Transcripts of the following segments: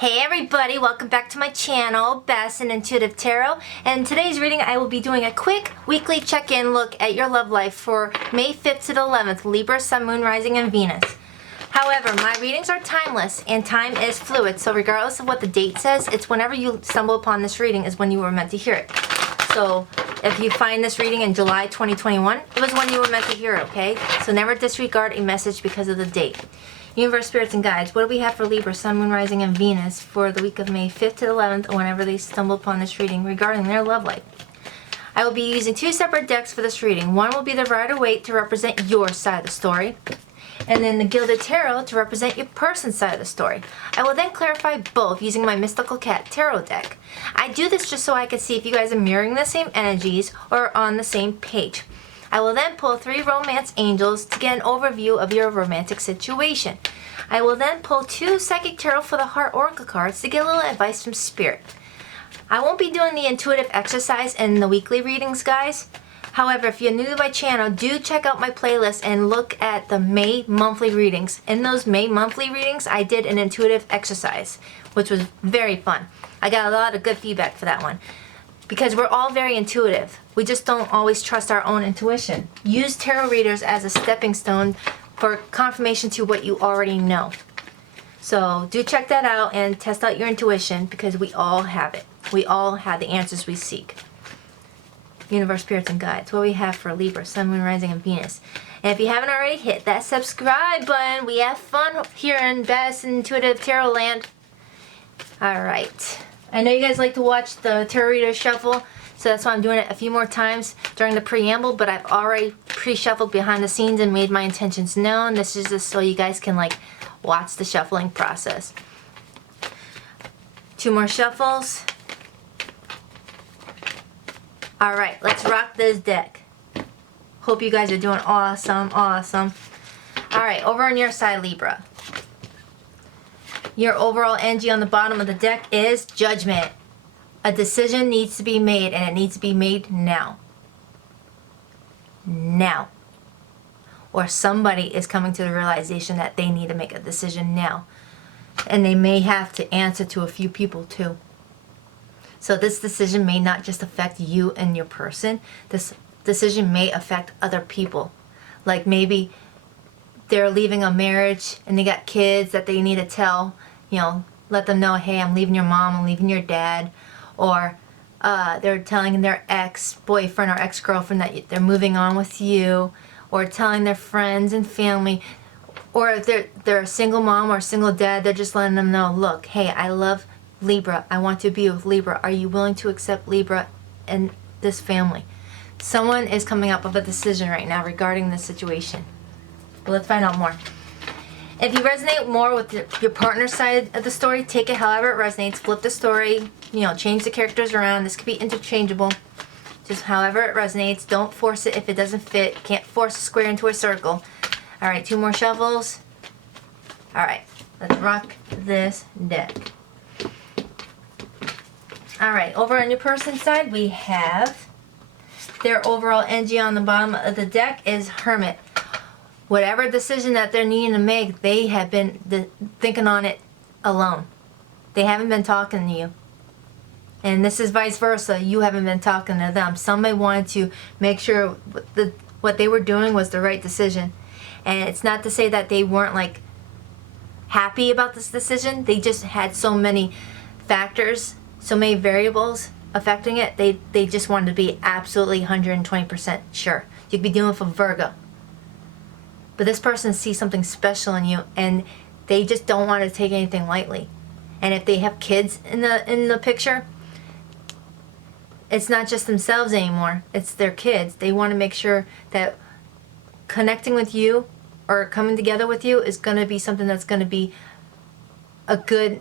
Hey everybody, welcome back to my channel, Baddison Intuitive Tarot. And in today's reading, I will be doing a quick weekly check-in look at your love life for May 5th to the 11th, Libra, Sun, Moon, Rising, and Venus. However, my readings are timeless and time is fluid, so regardless of what the date says, it's whenever you stumble upon this reading is when you were meant to hear it. So if you find this reading in July 2021, it was when you were meant to hear it, okay? So never disregard a message because of the date. Universe, spirits, and guides, what do we have for Libra, Sun, Moon, Rising, and Venus for the week of May 5th to the 11th, or whenever they stumble upon this reading regarding their love life? I will be using two separate decks for this reading. One will be the Rider-Waite to represent your side of the story, and then the Gilded Tarot to represent your person's side of the story. I will then clarify both using my Mystical Cat Tarot deck. I do this just so I can see if you guys are mirroring the same energies or on the same page. I will then pull 3 Romance Angels to get an overview of your romantic situation. I will then pull 2 Psychic Tarot for the Heart Oracle cards to get a little advice from Spirit. I won't be doing the intuitive exercise in the weekly readings, guys. However, if you're new to my channel, do check out my playlist and look at the May monthly readings. In those May monthly readings, I did an intuitive exercise, which was very fun. I got a lot of good feedback for that one. Because we're all very intuitive. We just don't always trust our own intuition. Use tarot readers as a stepping stone for confirmation to what you already know. So do check that out and test out your intuition because we all have it. We all have the answers we seek. Universe, spirits, and guides. What we have for Libra, Sun, Moon, Rising, and Venus. And if you haven't already, hit that subscribe button. We have fun here in Baddison Intuitive Tarot land. Alright. I know you guys like to watch the tarot reader shuffle, so that's why I'm doing it a few more times during the preamble, but I've already pre-shuffled behind the scenes and made my intentions known. This is just so you guys can watch the shuffling process. 2 more shuffles. Alright, let's rock this deck. Hope you guys are doing awesome, awesome. Alright, over on your side, Libra. Your overall energy on the bottom of the deck is Judgment. A decision needs to be made, and it needs to be made now. Now. Or somebody is coming to the realization that they need to make a decision now. And they may have to answer to a few people too. So this decision may not just affect you and your person. This decision may affect other people. Like maybe they're leaving a marriage and they got kids that they need to tell, let them know, hey, I'm leaving your mom, I'm leaving your dad. Or they're telling their ex-boyfriend or ex-girlfriend that they're moving on with you. Or telling their friends and family. Or if they're a single mom or a single dad, they're just letting them know, look, hey, I love Libra. I want to be with Libra. Are you willing to accept Libra and this family? Someone is coming up with a decision right now regarding this situation. But let's find out more. If you resonate more with your partner's side of the story, take it however it resonates. Flip the story, change the characters around. This could be interchangeable. Just however it resonates. Don't force it if it doesn't fit. Can't force a square into a circle. Alright, 2 more shuffles. Alright, let's rock this deck. Alright, over on your person's side, we have their overall energy on the bottom of the deck is Hermit. Whatever decision that they're needing to make, they have been thinking on it alone. They haven't been talking to you. And this is vice versa. You haven't been talking to them. Somebody wanted to make sure what they were doing was the right decision. And it's not to say that they weren't happy about this decision. They just had so many factors, so many variables affecting it. They just wanted to be absolutely 120% sure. You could be dealing with a Virgo. But this person sees something special in you, and they just don't want to take anything lightly. And if they have kids in the picture, it's not just themselves anymore. It's their kids. They want to make sure that connecting with you or coming together with you is going to be something that's going to be a good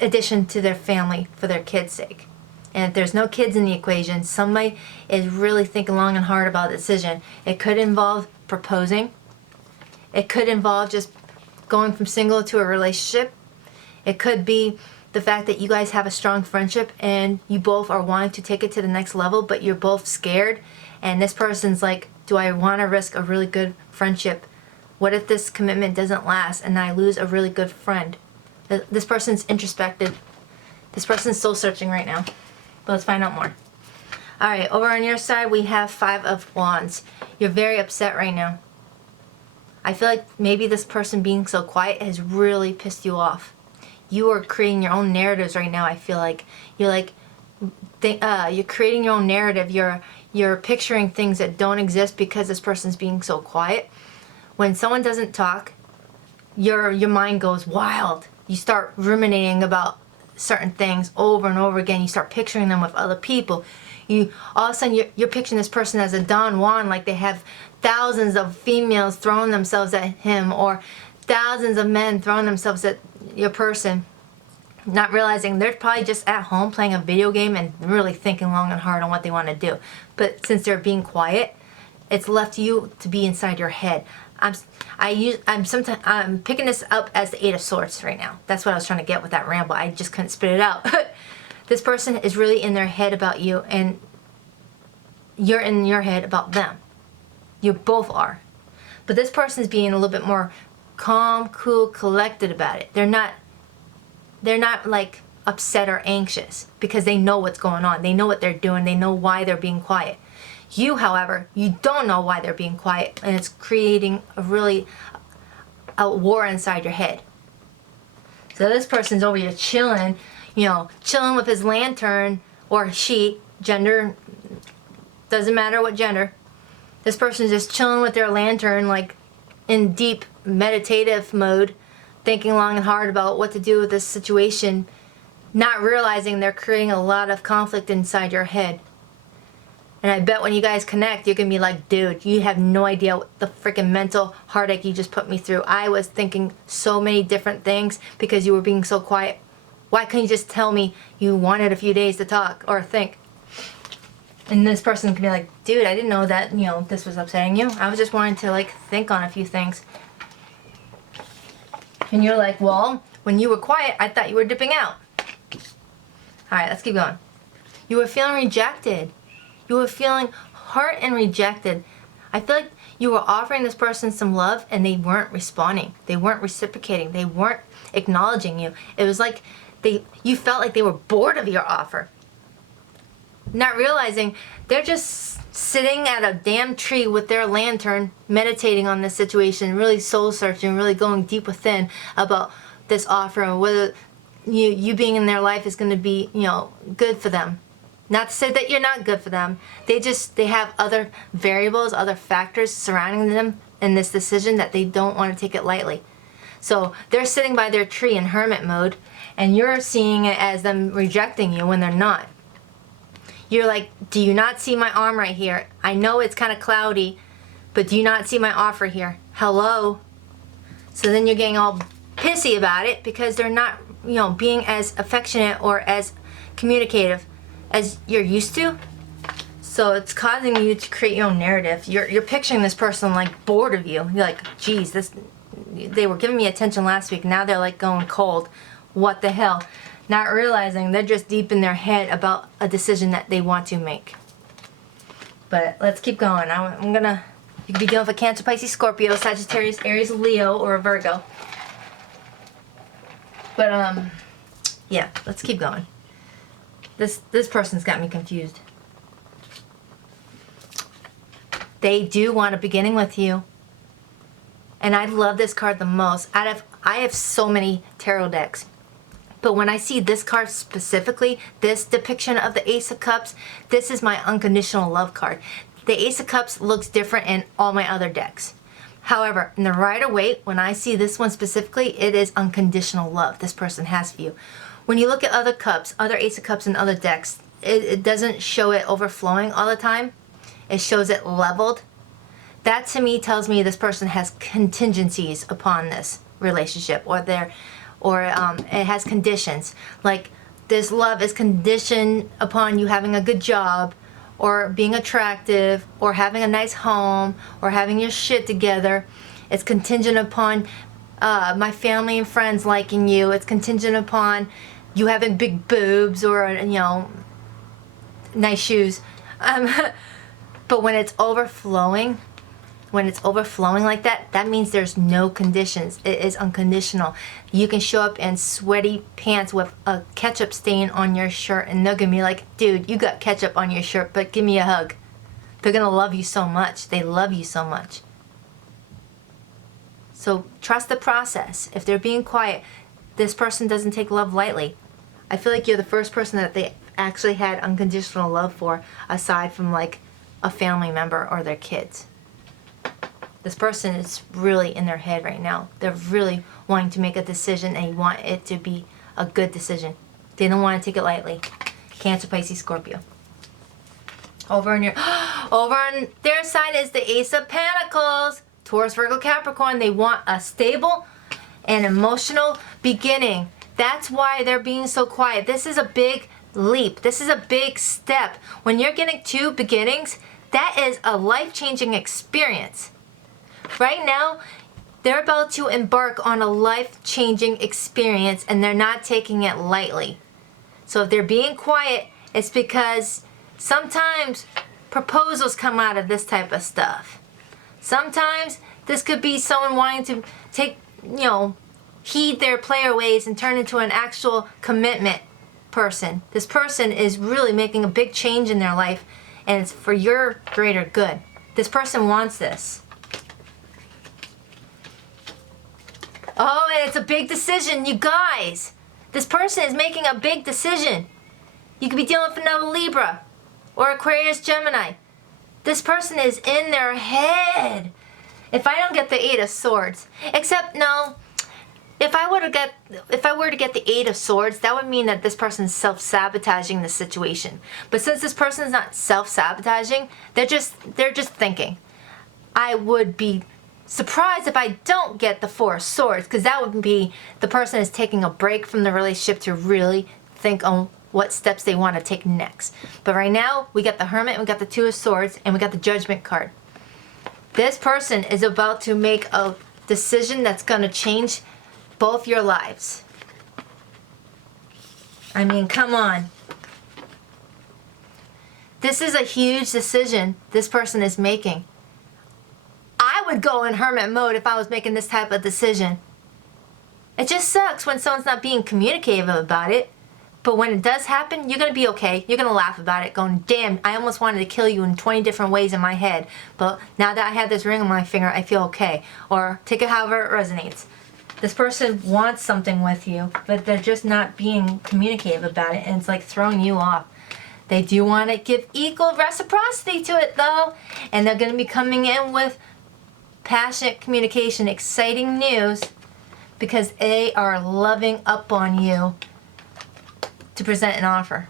addition to their family for their kids' sake. And if there's no kids in the equation, somebody is really thinking long and hard about a decision. It could involve proposing. It could involve just going from single to a relationship. It could be the fact that you guys have a strong friendship and you both are wanting to take it to the next level, but you're both scared. And this person's like, do I want to risk a really good friendship? What if this commitment doesn't last and I lose a really good friend? This person's introspective. This person's soul searching right now. But let's find out more. All right, over on your side, we have 5 of Wands. You're very upset right now. I feel like maybe this person being so quiet has really pissed you off. You are creating your own narratives right now. I feel like you're creating your own narrative. You're picturing things that don't exist because this person's being so quiet. When someone doesn't talk, your mind goes wild. You start ruminating about certain things over and over again. You start picturing them with other people. All of a sudden you're picturing this person as a Don Juan, like they have thousands of females throwing themselves at him, or thousands of men throwing themselves at your person, not realizing they're probably just at home playing a video game and really thinking long and hard on what they want to do. But since they're being quiet, it's left you to be inside your head. I'm picking this up as the 8 of Swords right now. That's what I was trying to get with that ramble. I just couldn't spit it out. This person is really in their head about you, and you're in your head about them. You both are. But this person is being a little bit more calm, cool, collected about it. They're not like upset or anxious because they know what's going on. They know what they're doing. They know why they're being quiet. You, however, you don't know why they're being quiet, and it's creating a war inside your head. So this person's over here chilling, chilling with his lantern, or she, gender, doesn't matter what gender. This person's just chilling with their lantern, like in deep meditative mode, thinking long and hard about what to do with this situation, not realizing they're creating a lot of conflict inside your head. And I bet when you guys connect, you're going to be like, dude, you have no idea what the freaking mental heartache you just put me through. I was thinking so many different things because you were being so quiet. Why couldn't you just tell me you wanted a few days to talk or think? And this person can be like, dude, I didn't know that, this was upsetting you. I was just wanting to, think on a few things. And you're like, well, when you were quiet, I thought you were dipping out. All right, let's keep going. You were feeling rejected. You were feeling hurt and rejected. I feel like you were offering this person some love and they weren't responding. They weren't reciprocating. They weren't acknowledging you. It was like you felt like they were bored of your offer. Not realizing they're just sitting at a damn tree with their lantern, meditating on this situation, really soul searching, really going deep within about this offer and whether you being in their life is going to be, good for them. Not to say that you're not good for them. They have other variables, other factors surrounding them in this decision that they don't want to take it lightly. So they're sitting by their tree in hermit mode, and you're seeing it as them rejecting you when they're not. You're like, do you not see my arm right here? I know it's kind of cloudy, but do you not see my offer here? Hello? So then you're getting all pissy about it because they're not, being as affectionate or as communicative as you're used to. So it's causing you to create your own narrative. You're picturing this person like bored of you. You're like, geez, they were giving me attention last week. Now they're like going cold. What the hell? Not realizing they're just deep in their head about a decision that they want to make. But let's keep going. You could be dealing with a Cancer, Pisces, Scorpio, Sagittarius, Aries, Leo, or a Virgo. But yeah, let's keep going. This person's got me confused. They do want a beginning with you. And I love this card the most. I have so many tarot decks. But when I see this card specifically, this depiction of the Ace of Cups, this is my unconditional love card. The Ace of Cups looks different in all my other decks. However, in the Rider-Waite, when I see this one specifically, it is unconditional love this person has for you. When you look at other cups, other Ace of Cups and other decks, it doesn't show it overflowing all the time. It shows it leveled. That to me tells me this person has contingencies upon this relationship, or it has conditions. Like this love is conditioned upon you having a good job, or being attractive, or having a nice home, or having your shit together. It's contingent upon my family and friends liking you. It's contingent upon you having big boobs or nice shoes. But when it's overflowing, when it's overflowing like that, that means there's no conditions. It is unconditional. You can show up in sweaty pants with a ketchup stain on your shirt and they're gonna be like, dude, you got ketchup on your shirt, but give me a hug. They're gonna love you so much. They love you so much. So trust the process. If they're being quiet, this person doesn't take love lightly. I feel like you're the first person that they actually had unconditional love for, aside from like a family member or their kids. This person is really in their head right now. They're really wanting to make a decision and want it to be a good decision. They don't want to take it lightly. Cancer, Pisces, Scorpio. Over on their side is the Ace of Pentacles. Taurus, Virgo, Capricorn. They want a stable and emotional beginning. That's why they're being so quiet. This is a big leap. This is a big step. When you're getting two beginnings, that is a life-changing experience. Right now, they're about to embark on a life-changing experience and they're not taking it lightly. So if they're being quiet, it's because sometimes proposals come out of this type of stuff. Sometimes this could be someone wanting to take, heed their player ways and turn into an actual commitment person. This person is really making a big change in their life and it's for your greater good. This person wants this. Oh, and it's a big decision, you guys. This person is making a big decision. You could be dealing with another Libra or Aquarius, Gemini. This person is in their head. If I don't get the Eight of Swords, except no, if I were to get the Eight of Swords, that would mean that this person's self-sabotaging the situation. But since this person's not self-sabotaging, they're just thinking. I would be surprised if I don't get the Four of Swords, because that would be the person is taking a break from the relationship to really think on what steps they want to take next. But right now, we got the Hermit, we got the Two of Swords, and we got the Judgment card. This person is about to make a decision that's going to change both your lives. I mean, come on. This is a huge decision this person is making. I would go in hermit mode if I was making this type of decision. It just sucks when someone's not being communicative about it. But when it does happen, you're going to be okay. You're going to laugh about it, going, damn, I almost wanted to kill you in 20 different ways in my head. But now that I have this ring on my finger, I feel okay. Or take it however it resonates. This person wants something with you, but they're just not being communicative about it. And it's like throwing you off. They do want to give equal reciprocity to it, though. And they're going to be coming in with passionate communication, exciting news, because they are loving up on you to present an offer.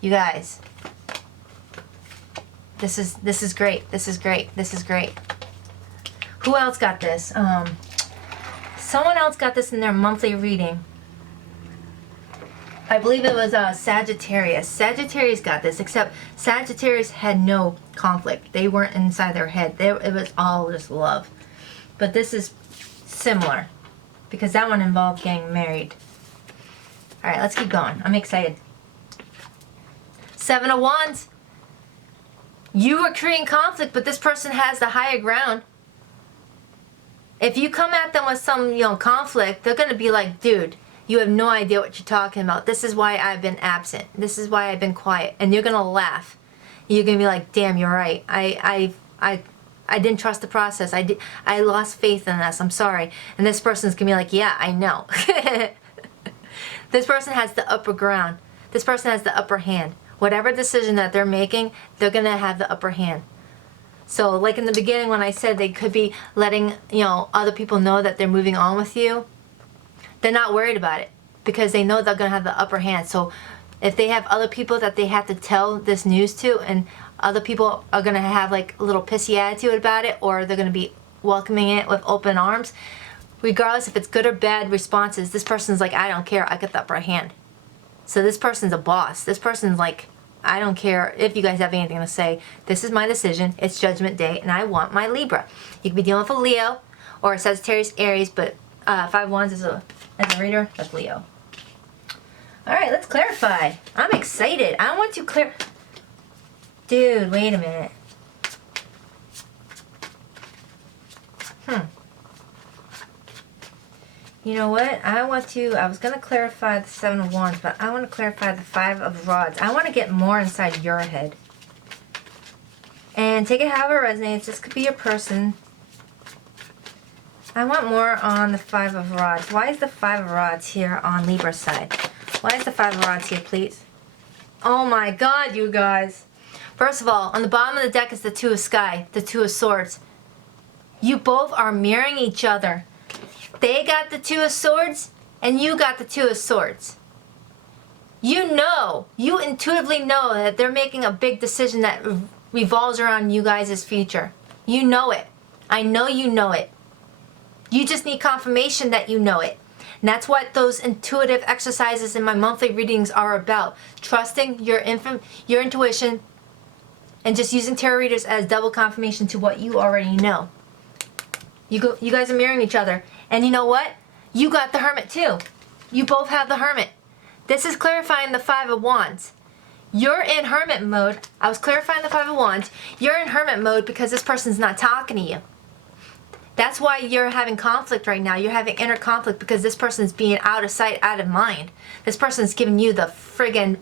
You guys, this is great. This is great. This is great. Who else got this? Someone else got this in their monthly reading. I believe it was Sagittarius. Sagittarius got this, except Sagittarius had no conflict. They weren't inside their head. It was all just love. But this is similar, because that one involved getting married. All right, let's keep going. I'm excited. Seven of Wands. You are creating conflict, but this person has the higher ground. If you come at them with some, conflict, they're going to be like, dude, you have no idea what you're talking about. This is why I've been absent. This is why I've been quiet. And you're going to laugh. You're going to be like, damn, you're right. I didn't trust the process. I lost faith in this. I'm sorry. And this person's going to be like, yeah, I know. This person has the upper ground. This person has the upper hand. Whatever decision that they're making, they're going to have the upper hand. So like in the beginning when I said they could be letting, other people know that they're moving on with you, they're not worried about it because they know they're going to have the upper hand. So if they have other people that they have to tell this news to, and other people are going to have like a little pissy attitude about it, or they're going to be welcoming it with open arms, regardless if it's good or bad responses, this person's like, I don't care, I got the upper hand. So this person's a boss. This person's like, I don't care if you guys have anything to say. This is my decision. It's Judgment Day, and I want my Libra. You could be dealing with a Leo or a Sagittarius, Aries, but Five Wands as a reader, that's Leo. All right, let's clarify. I'm excited. I want to clear. Dude, wait a minute. You know what? I was going to clarify the Seven of Wands, but I want to clarify the Five of Rods. I want to get more inside your head. And take it however it resonates. This could be a person. I want more on the Five of Rods. Why is the Five of Rods here on Libra's side? Why is the Five of Rods here, please? Oh my God, you guys. First of all, on the bottom of the deck is the Two of Sky, the Two of Swords. You both are mirroring each other. They got the Two of Swords, and you got the Two of Swords. You intuitively know that they're making a big decision that revolves around you guys' future. You know it. I know you know it. You just need confirmation that you know it. And that's what those intuitive exercises in my monthly readings are about. Trusting your intuition and just using tarot readers as double confirmation to what you already know. You guys are mirroring each other. And you know what? You got the Hermit too. You both have the Hermit. This is clarifying the Five of Wands. You're in Hermit mode. I was clarifying the Five of Wands. You're in Hermit mode because this person's not talking to you. That's why you're having conflict right now. You're having inner conflict because this person's being out of sight, out of mind. This person's giving you the friggin',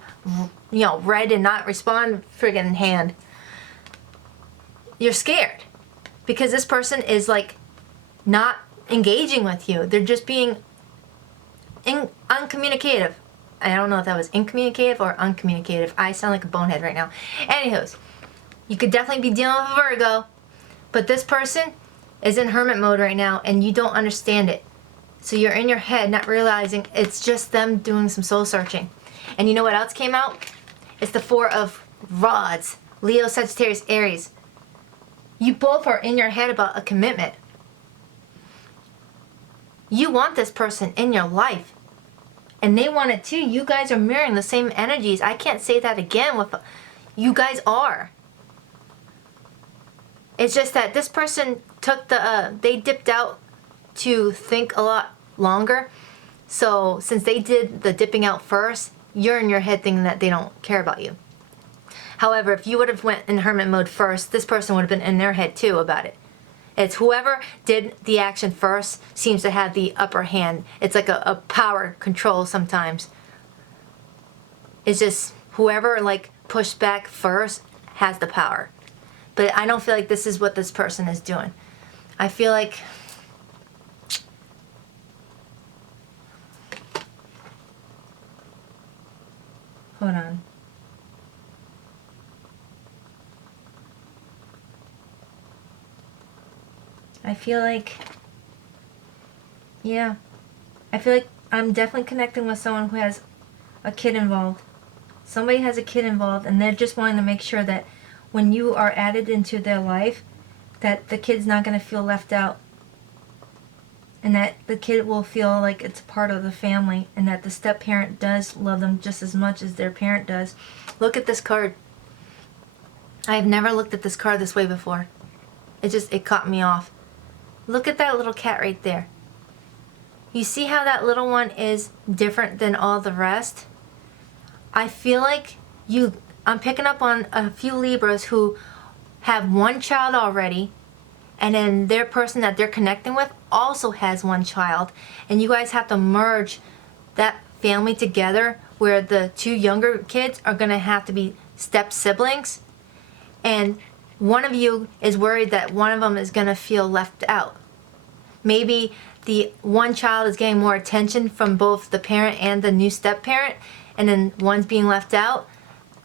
read and not respond friggin' hand. You're scared because this person is like not engaging with you. They're just being uncommunicative. I don't know if that was incommunicative or uncommunicative. I sound like a bonehead right now. Anywho's, you could definitely be dealing with a Virgo, but this person is in Hermit mode right now and you don't understand it. So you're in your head not realizing it's just them doing some soul searching. And you know what else came out? It's the Four of Rods. Leo, Sagittarius, Aries. You both are in your head about a commitment. You want this person in your life. And they want it too. You guys are mirroring the same energies. I can't say that again. You guys are. It's just that this person took they dipped out to think a lot longer. So since they did the dipping out first, you're in your head thinking that they don't care about you. However, if you would have went in Hermit mode first, this person would have been in their head too about it. It's whoever did the action first seems to have the upper hand. It's like a power control sometimes. It's just whoever pushed back first has the power. But I don't feel like this is what this person is doing. I feel like hold on. I feel like I'm definitely connecting with someone who has a kid involved. Somebody has a kid involved and they're just wanting to make sure that when you are added into their life, that the kid's not going to feel left out. And that the kid will feel like it's a part of the family and that the step-parent does love them just as much as their parent does. Look at this card. I have never looked at this card this way before. It caught me off. Look at that little cat right there. You see how that little one is different than all the rest? I feel like I'm picking up on a few Libras who have one child already, and then their person that they're connecting with also has one child, and you guys have to merge that family together where the two younger kids are going to have to be step siblings, and one of you is worried that one of them is going to feel left out. Maybe the one child is getting more attention from both the parent and the new step parent, and then one's being left out.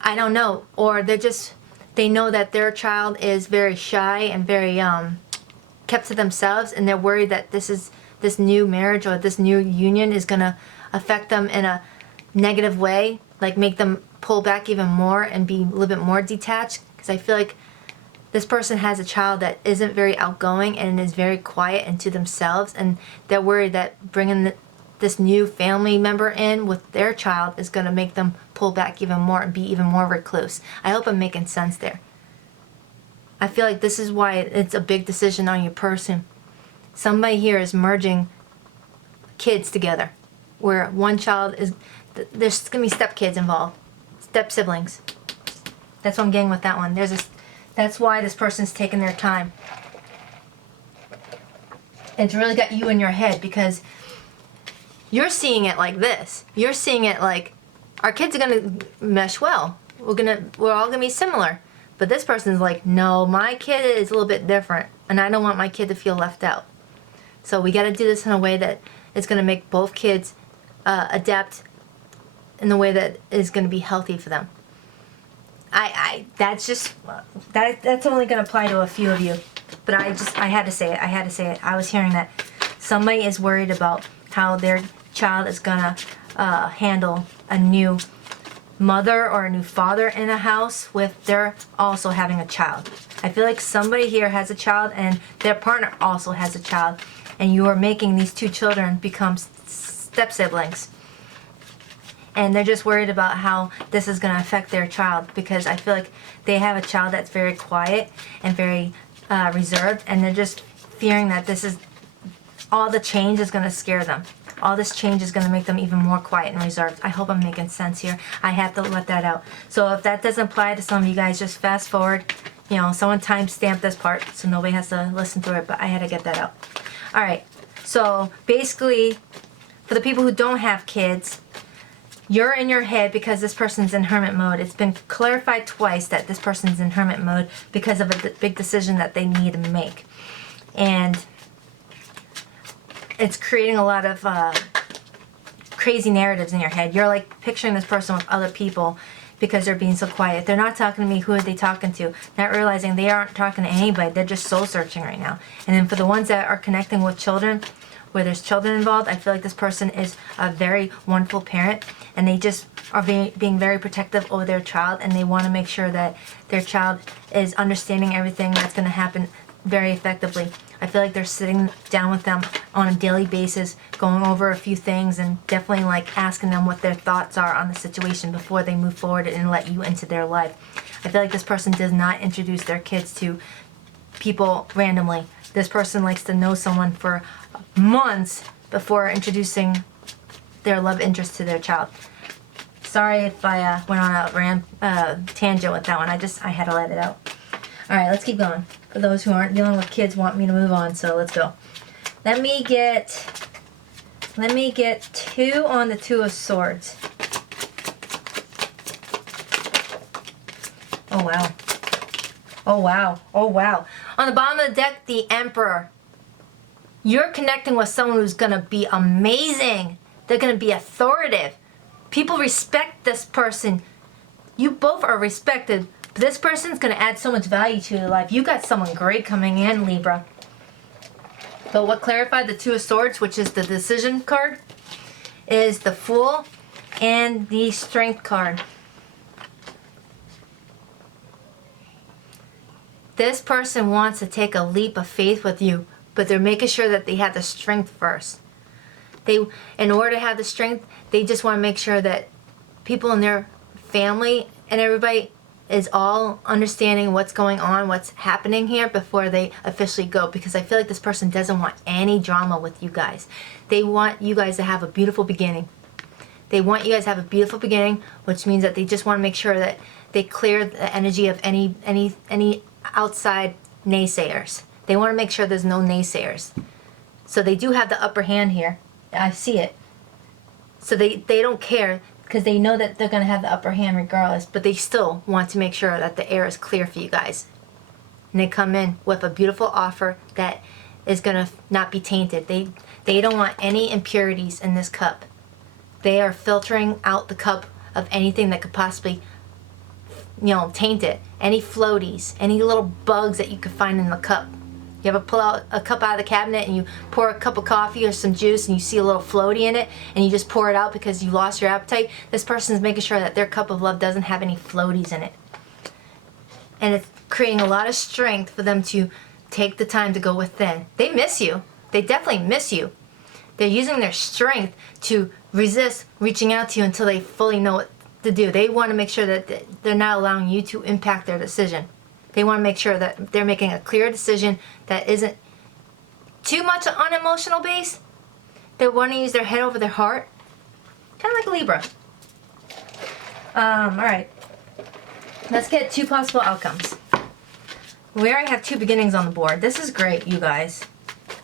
I don't know. Or they know that their child is very shy and very kept to themselves, and they're worried that this new marriage or this new union is going to affect them in a negative way, like make them pull back even more and be a little bit more detached. Because I feel like this person has a child that isn't very outgoing and is very quiet and to themselves, and they're worried that bringing this new family member in with their child is going to make them pull back even more and be even more recluse. I hope I'm making sense there. I feel like this is why it's a big decision on your person. Somebody here is merging kids together, where one child is, there's going to be stepkids involved, step siblings. That's what I'm getting with that one. That's why this person's taking their time. It's really got you in your head because you're seeing it like this. You're seeing it like, our kids are gonna mesh well. We're all gonna be similar. But this person's like, no, my kid is a little bit different, and I don't want my kid to feel left out. So we gotta do this in a way that is gonna make both kids adapt in the way that is gonna be healthy for them. That's only gonna apply to a few of you. But I had to say it. I was hearing that somebody is worried about how their child is gonna handle a new mother or a new father in a house with their also having a child. I feel like somebody here has a child and their partner also has a child, and you are making these two children become step siblings. And they're just worried about how this is going to affect their child, because I feel like they have a child that's very quiet and very reserved, and they're just fearing that this is all the change is going to scare them. All this change is going to make them even more quiet and reserved. I hope I'm making sense here. I have to let that out. So if that doesn't apply to some of you guys, just fast forward. You know, someone timestamp this part so nobody has to listen to it, but I had to get that out. All right. So basically, for the people who don't have kids, you're in your head because this person's in hermit mode. It's been clarified twice that this person's in hermit mode because of a big decision that they need to make. And it's creating a lot of crazy narratives in your head. You're like picturing this person with other people because they're being so quiet. They're not talking to me. Who are they talking to? Not realizing they aren't talking to anybody. They're just soul searching right now. And then for the ones that are connecting with children, where there's children involved, I feel like this person is a very wonderful parent, and they just are being very protective over their child, and they want to make sure that their child is understanding everything that's going to happen very effectively. I feel like they're sitting down with them on a daily basis, going over a few things, and definitely like asking them what their thoughts are on the situation before they move forward and let you into their life. I feel like this person does not introduce their kids to people randomly. This person likes to know someone for months before introducing their love interest to their child. Sorry if I went on a tangent with that one. I had to let it out. All right, let's keep going. For those who aren't dealing with kids, want me to move on, so let's go. Let me get 2 on the Two of Swords. Oh wow. Oh wow. Oh wow. On the bottom of the deck, the Emperor. You're connecting with someone who's gonna be amazing. They're gonna be authoritative. People respect this person. You both are respected. But this person's gonna add so much value to your life. You got someone great coming in, Libra. But what clarified the Two of Swords, which is the decision card, is the Fool and the Strength card. This person wants to take a leap of faith with you, but they're making sure that they have the strength first. In order to have the strength, they just want to make sure that people in their family and everybody is all understanding what's going on, what's happening here before they officially go. Because I feel like this person doesn't want any drama with you guys. They want you guys to have a beautiful beginning. They want you guys to have a beautiful beginning, which means that they just want to make sure that they clear the energy of any outside naysayers. They want to make sure there's no naysayers. So they do have the upper hand here. I see it. So they don't care because they know that they're going to have the upper hand regardless, but they still want to make sure that the air is clear for you guys. And they come in with a beautiful offer that is going to not be tainted. They don't want any impurities in this cup. They are filtering out the cup of anything that could possibly, taint it. Any floaties, any little bugs that you could find in the cup. You ever pull out a cup out of the cabinet and you pour a cup of coffee or some juice and you see a little floaty in it and you just pour it out because you lost your appetite? This person's making sure that their cup of love doesn't have any floaties in it. And it's creating a lot of strength for them to take the time to go within. They miss you. They definitely miss you. They're using their strength to resist reaching out to you until they fully know what to do. They want to make sure that they're not allowing you to impact their decision. They want to make sure that they're making a clear decision that isn't too much on an emotional base. They want to use their head over their heart. Kind of like Libra. Alright. Let's get 2 possible outcomes. We already have 2 beginnings on the board. This is great, you guys.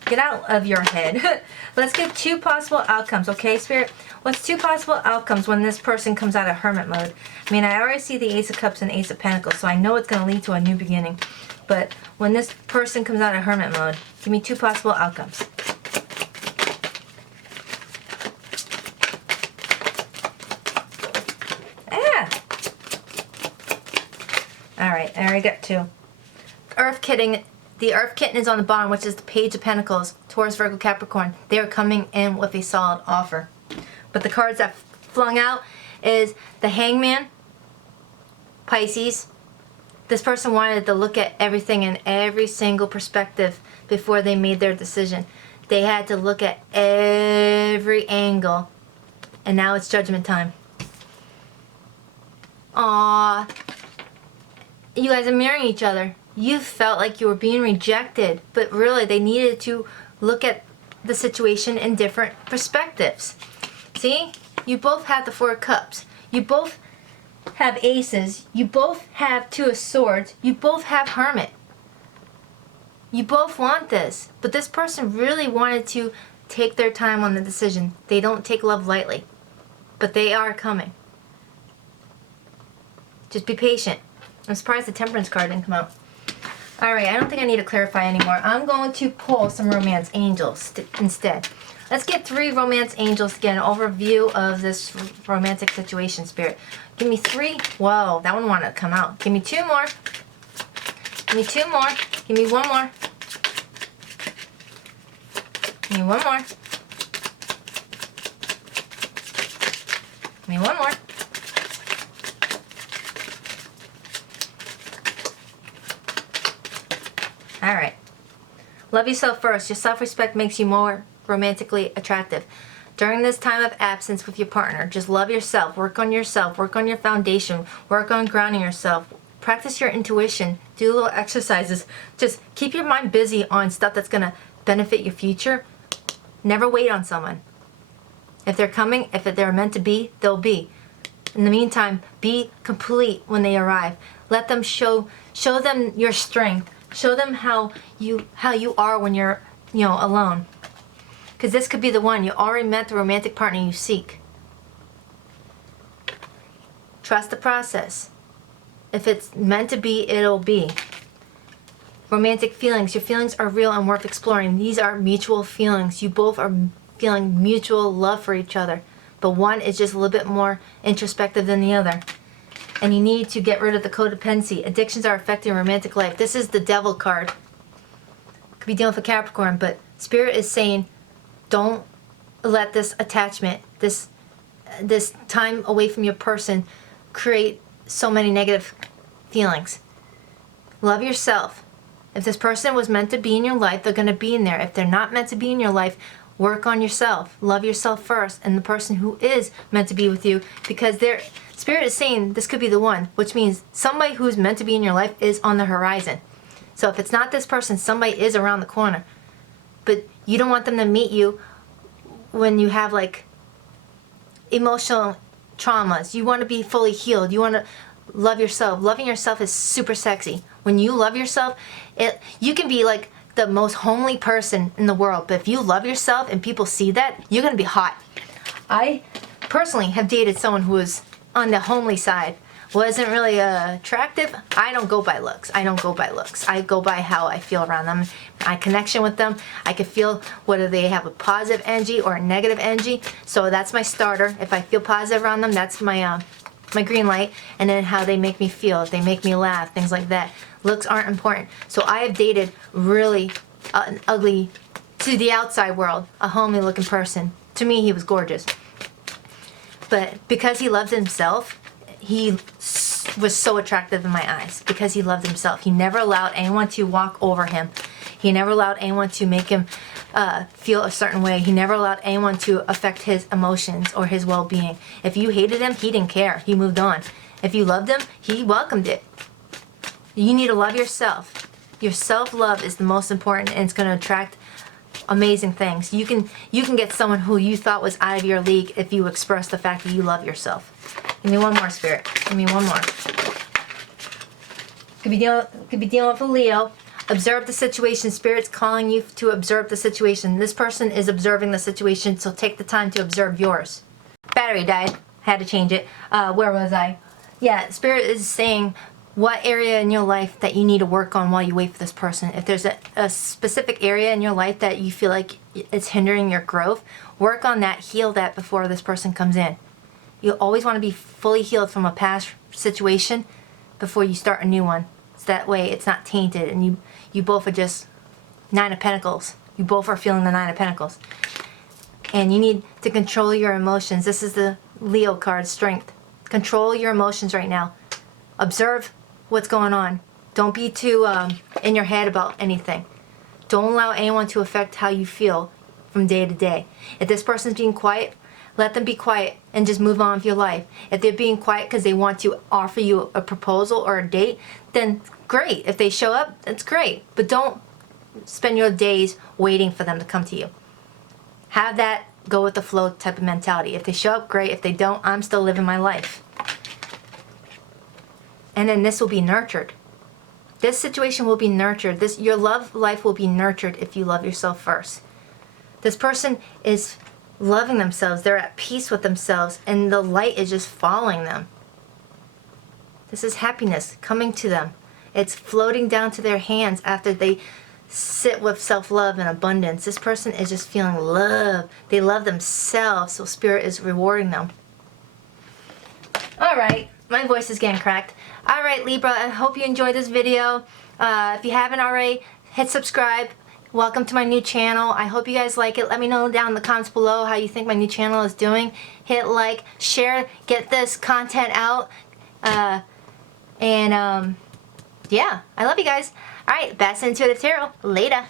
Get out of your head. Let's get 2 possible outcomes, okay, Spirit? What's 2 possible outcomes when this person comes out of hermit mode? I mean, I already see the Ace of Cups and Ace of Pentacles, so I know it's going to lead to a new beginning. But when this person comes out of hermit mode, give me 2 possible outcomes. Alright, I already got 2. Earth Kitten. The Earth Kitten is on the bottom, which is the Page of Pentacles. Taurus, Virgo, Capricorn. They are coming in with a solid offer. But the cards that flung out is the Hangman, Pisces. This person wanted to look at everything in every single perspective before they made their decision. They had to look at every angle. And now it's judgment time. Aww. You guys are mirroring each other. You felt like you were being rejected, but really they needed to look at the situation in different perspectives. See? You both have the 4 of Cups. You both have aces. You both have 2 of Swords. You both have Hermit. You both want this, but this person really wanted to take their time on the decision. They don't take love lightly, but they are coming. Just be patient. I'm surprised the Temperance card didn't come out. Alright, I don't think I need to clarify anymore. I'm going to pull some Romance Angels instead. Let's get 3 Romance Angels to get an overview of this romantic situation, Spirit. Give me 3. Whoa, that one wanted to come out. Give me 2 more. Give me 2 more. Give me 1 more. Give me 1 more. Give me 1 more. Alright. Love yourself first. Your self-respect makes you more romantically attractive. During this time of absence with your partner, just love yourself. Work on yourself. Work on your foundation. Work on grounding yourself. Practice your intuition. Do little exercises. Just keep your mind busy on stuff that's going to benefit your future. Never wait on someone. If they're coming, if they're meant to be, they'll be. In the meantime, be complete when they arrive. Let them show them your strength. Show them how you are when you're, alone. Because this could be the one. You already met the romantic partner you seek. Trust the process. If it's meant to be, it'll be. Romantic feelings. Your feelings are real and worth exploring. These are mutual feelings. You both are feeling mutual love for each other. But one is just a little bit more introspective than the other. And you need to get rid of the codependency. Addictions are affecting romantic life. This is the Devil card. Could be dealing with a Capricorn, but Spirit is saying, don't let this attachment, this time away from your person, create so many negative feelings. Love yourself. If this person was meant to be in your life, they're going to be in there. If they're not meant to be in your life, work on yourself. Love yourself first, and the person who is meant to be with you, because Spirit is saying this could be the one, which means somebody who's meant to be in your life is on the horizon. So if it's not this person, somebody is around the corner. But you don't want them to meet you when you have emotional traumas. You want to be fully healed. You want to love yourself. Loving yourself is super sexy. When you love yourself, you can be the most homely person in the world. But if you love yourself and people see that, you're going to be hot. I personally have dated someone who was on the homely side, wasn't really attractive. I don't go by looks. I go by how I feel around them, my connection with them. I can feel whether they have a positive energy or a negative energy. So that's my starter. If I feel positive around them, that's my green light. And then how they make me feel, if they make me laugh, things like that. Looks aren't important. So I have dated really ugly, to the outside world, a homely looking person. To me, he was gorgeous. But because he loved himself, he was so attractive in my eyes. Because he loved himself. He never allowed anyone to walk over him. He never allowed anyone to make him feel a certain way. He never allowed anyone to affect his emotions or his well-being. If you hated him, he didn't care. He moved on. If you loved him, he welcomed it. You need to love yourself. Your self-love is the most important, and it's going to attract amazing things. You can get someone who you thought was out of your league if you express the fact that you love yourself. Give me one more, Spirit. Give me one more. Could be dealing with a Leo. Observe the situation. Spirit's calling you to observe the situation. This person is observing the situation, so take the time to observe yours. Battery died. Had to change it. Where was I? Yeah, Spirit is saying what area in your life that you need to work on while you wait for this person. If there's a specific area in your life that you feel like it's hindering your growth, work on that, heal that before this person comes in. You always want to be fully healed from a past situation before you start a new one. So that way it's not tainted and you both are just Nine of Pentacles. You both are feeling the Nine of Pentacles. And you need to control your emotions. This is the Leo card, Strength. Control your emotions right now. Observe what's going on. Don't be too in your head about anything. Don't allow anyone to affect how you feel from day to day. If this person's being quiet, let them be quiet and just move on with your life. If they're being quiet because they want to offer you a proposal or a date, then great. If they show up, that's great. But don't spend your days waiting for them to come to you. Have that go with the flow type of mentality. If they show up, great. If they don't, I'm still living my life. And then this will be nurtured. This situation will be nurtured. Your love life will be nurtured if you love yourself first. This person is loving themselves. They're at peace with themselves, and the light is just following them. This is happiness coming to them. It's floating down to their hands after they sit with self-love and abundance. This person is just feeling love. They love themselves, so Spirit is rewarding them. All right, my voice is getting cracked. All right, Libra, I hope you enjoyed this video. If you haven't already, hit subscribe. Welcome to my new channel. I hope you guys like it. Let me know down in the comments below how you think my new channel is doing. Hit like, share, get this content out. Yeah, I love you guys. All right, Baddison Intuitive Tarot. Later.